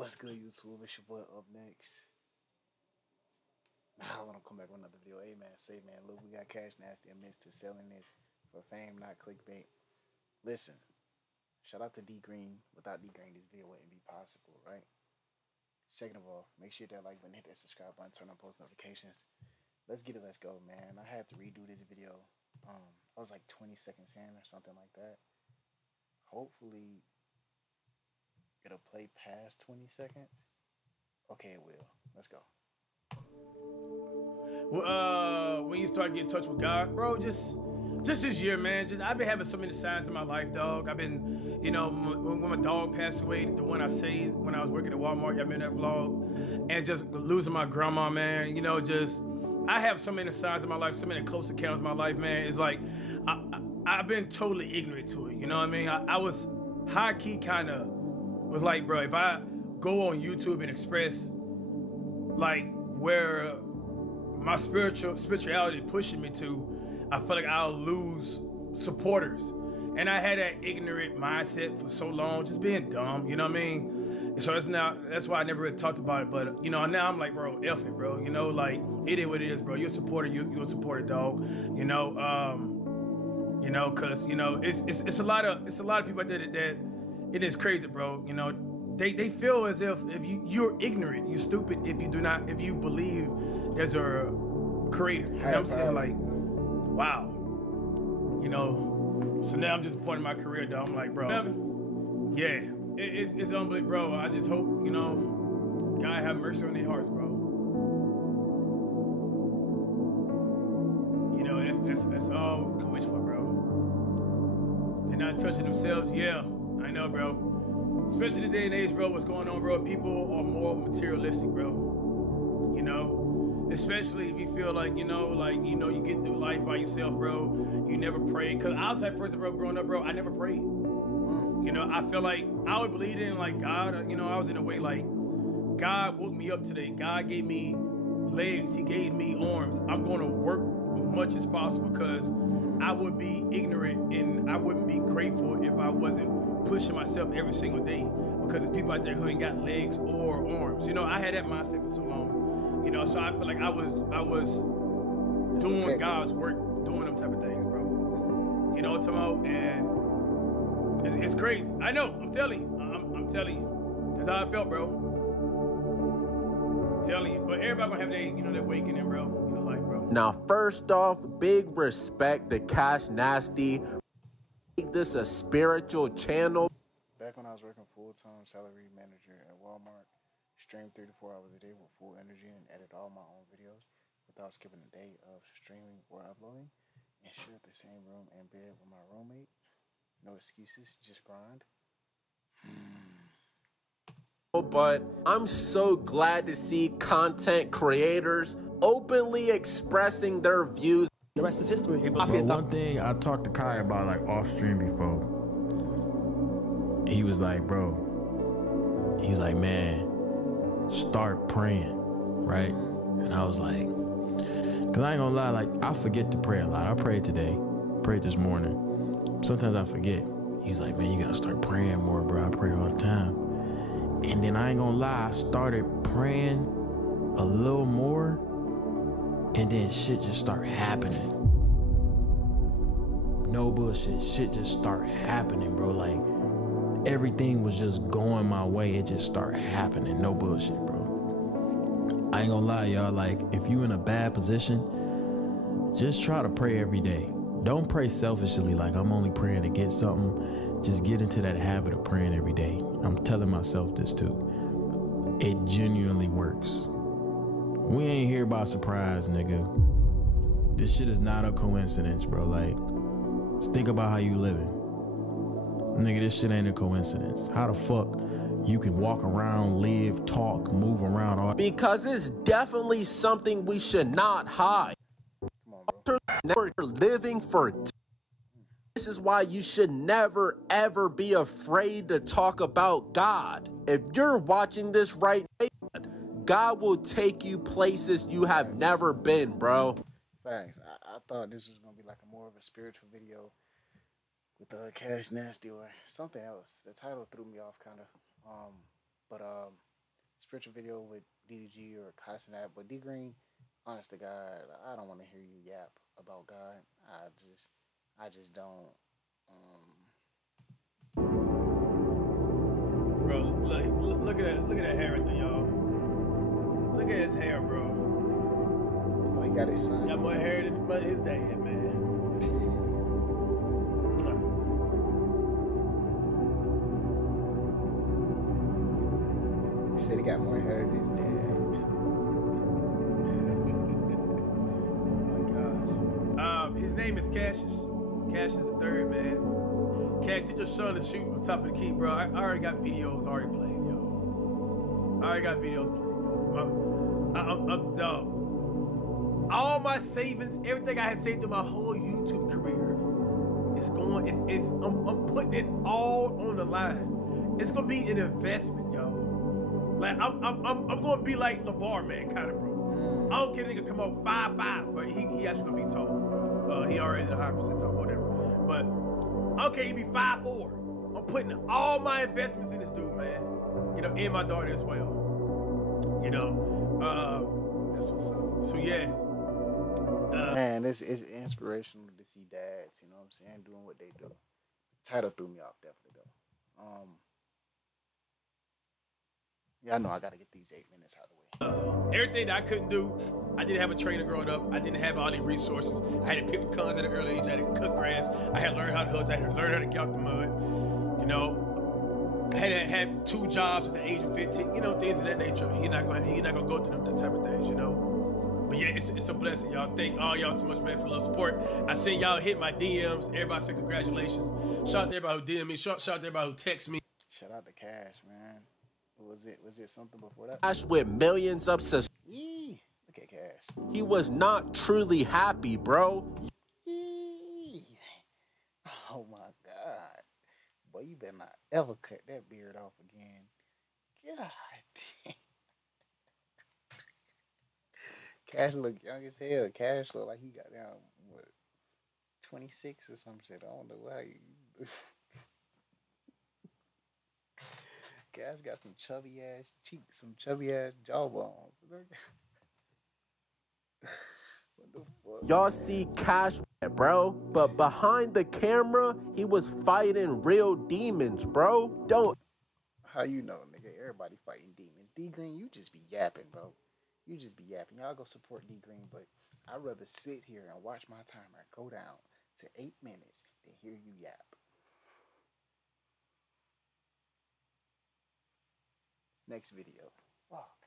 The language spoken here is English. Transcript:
What's good, YouTube? It's your boy Up Next. Now I want to come back with another video. Hey man, say man, look, we got CashNasty admits to selling this for fame, not clickbait. Listen, shout out to D Green. Without D Green, this video wouldn't be possible, right? Second of all, make sure that like button, hit that subscribe button, turn on post notifications. Let's get it, let's go, man. I had to redo this video. I was like 20 seconds in or something like that. Hopefully it'll play past 20 seconds. Okay, it will. Let's go. When you start getting in touch with God, bro, just this year, man. I've been having so many signs in my life, dog. I've been, you know, when my dog passed away, the one I saved when I was working at Walmart, y'all remember that vlog, and just losing my grandma, man. You know, I have so many signs in my life, so many close encounters in my life, man. It's like I've been totally ignorant to it. You know what I mean? I was high key kind of was like, bro, if I go on YouTube and express like where my spirituality pushing me to, I feel like I'll lose supporters. And I had that ignorant mindset for so long, just being dumb, you know what I mean? And so that's why I never really talked about it. But you know, now I'm like, bro, F it, bro. You know, like it is what it is, bro. You're a supporter, you're a supporter, dog. You know, cause you know, it's a lot of people out there that it is crazy, bro. You know, they feel as if you're ignorant, you're stupid if you believe there's a creator. You know what I'm saying? Like, wow. You know, so now I'm just pointing my career, dog. I'm like, bro, yeah, it's unbelievable, bro. I just hope, you know, God have mercy on their hearts, bro. You know, that's all we can wish for, bro. They're not touching themselves. Yeah, I know, bro. Especially the day and age, bro, what's going on, bro? People are more materialistic, bro. You know? Especially if you feel like, you get through life by yourself, bro. You never prayed. Because I was the type of person, bro, growing up, bro, I never prayed. You know, I feel like I would believe in, like, God. You know, I was in a way like, God woke me up today. God gave me legs. He gave me arms. I'm going to work much as possible because I would be ignorant and I wouldn't be grateful if I wasn't pushing myself every single day, because there's people out there who ain't got legs or arms. You know, I had that mindset for so long. You know, so I feel like I was doing God's work, doing them type of things, bro. You know what I'm talking about? And it's crazy. I know. I'm telling you. I'm telling you. That's how I felt, bro. I'm telling you. But everybody gonna have their, you know, their awakening, bro. You know, life, bro. Now, first off, big respect to CashNasty. Make this a spiritual channel. Back when I was working full-time salary manager at Walmart, streamed 3 to 4 hours a day with full energy and edit all my own videos without skipping a day of streaming or uploading, and shared the same room and bed with my roommate. No excuses, just grind. But I'm so glad to see content creators openly expressing their views. The rest is history. But one thing I talked to Kai about, like, off stream before, he was like, bro, he's like, man, start praying, right? And I was like, because I ain't gonna lie, like, I forget to pray a lot. I prayed today, prayed this morning. Sometimes I forget. He's like, man, you gotta start praying more, bro. I pray all the time. And then I ain't gonna lie, I started praying a little more, and then shit just start happening. No bullshit, shit just start happening, bro. Like, everything was just going my way. It just started happening. No bullshit, bro. I ain't gonna lie, y'all. Like, if you in a bad position, just try to pray every day. Don't pray selfishly, like I'm only praying to get something. Just get into that habit of praying every day. I'm telling myself this too. It genuinely works. We ain't here by surprise, nigga. This shit is not a coincidence, bro. Like, just think about how you living. Nigga, this shit ain't a coincidence. How the fuck you can walk around, live, talk, move around all? Because it's definitely something we should not hide. Come on, bro. Never living for. This is why you should never, ever be afraid to talk about God. If you're watching this right now, God will take you places you have never been, bro. Facts. I thought this was going to be like a more of a spiritual video with CashNasty or something else. The title threw me off kind of. But spiritual video with DDG or CashNasty, but D Green, honest to God, I don't want to hear you yap about God. I just don't. Bro, look at that hair right there, y'all. Look at his hair, bro. Oh, he got his son. Got more hair than his dad, man. He said he got more hair than his dad. Oh my gosh. His name is Cassius. Cassius the third, man. Cat, teach your son to shoot on top of the key, bro. I already got videos already playing, yo. I already got videos playing, yo. I'm dumb. All my savings, everything I had saved through my whole YouTube career, I'm putting it all on the line. It's gonna be an investment, yo. Like I'm gonna be like LeVar, man, kind of, bro. I don't care if nigga come up 5'5", but he actually gonna be tall. He already in the high percentile, whatever. But okay, he be 5'4". I'm putting all my investments in this dude, man. You know, and my daughter as well. You know, that's what's up. So yeah. Man, it's inspirational to see dads, you know what I'm saying, doing what they do. The title threw me off definitely though. Yeah, I know I gotta get these 8 minutes out of the way. Everything that I couldn't do, I didn't have a trainer growing up. I didn't have all these resources. I had to pick the cons at an early age. I had to cut grass. I had to learn how to hustle. I had to learn how to get out the mud. You know, I had to have 2 jobs at the age of 15. You know, things of that nature. He not gonna go through them that type of things. You know. But yeah, it's a blessing, y'all. Thank all y'all so much, man, for the love support. I seen y'all hit my DMs. Everybody said congratulations. Shout out to everybody who DM me. Shout out to everybody who text me. Shout out to Cash, man. Was it something before that? Cash with millions of subscribers. Yee. Look at Cash. He was not truly happy, bro. Yee. Oh my God. Boy, you better not ever cut that beard off again. God damn. Cash look young as hell. Cash look like he got down, what, 26 or some shit. I don't know how you... Cash got some chubby ass cheeks, some chubby ass jawbones. What the fuck? Y'all see Cash, bro, but behind the camera, he was fighting real demons, bro. Don't. How you know, nigga? Everybody fighting demons. D Green, you just be yapping, bro. You just be yapping. Y'all go support D Green, but I'd rather sit here and watch my timer go down to 8 minutes than hear you yap. Next video. Fuck.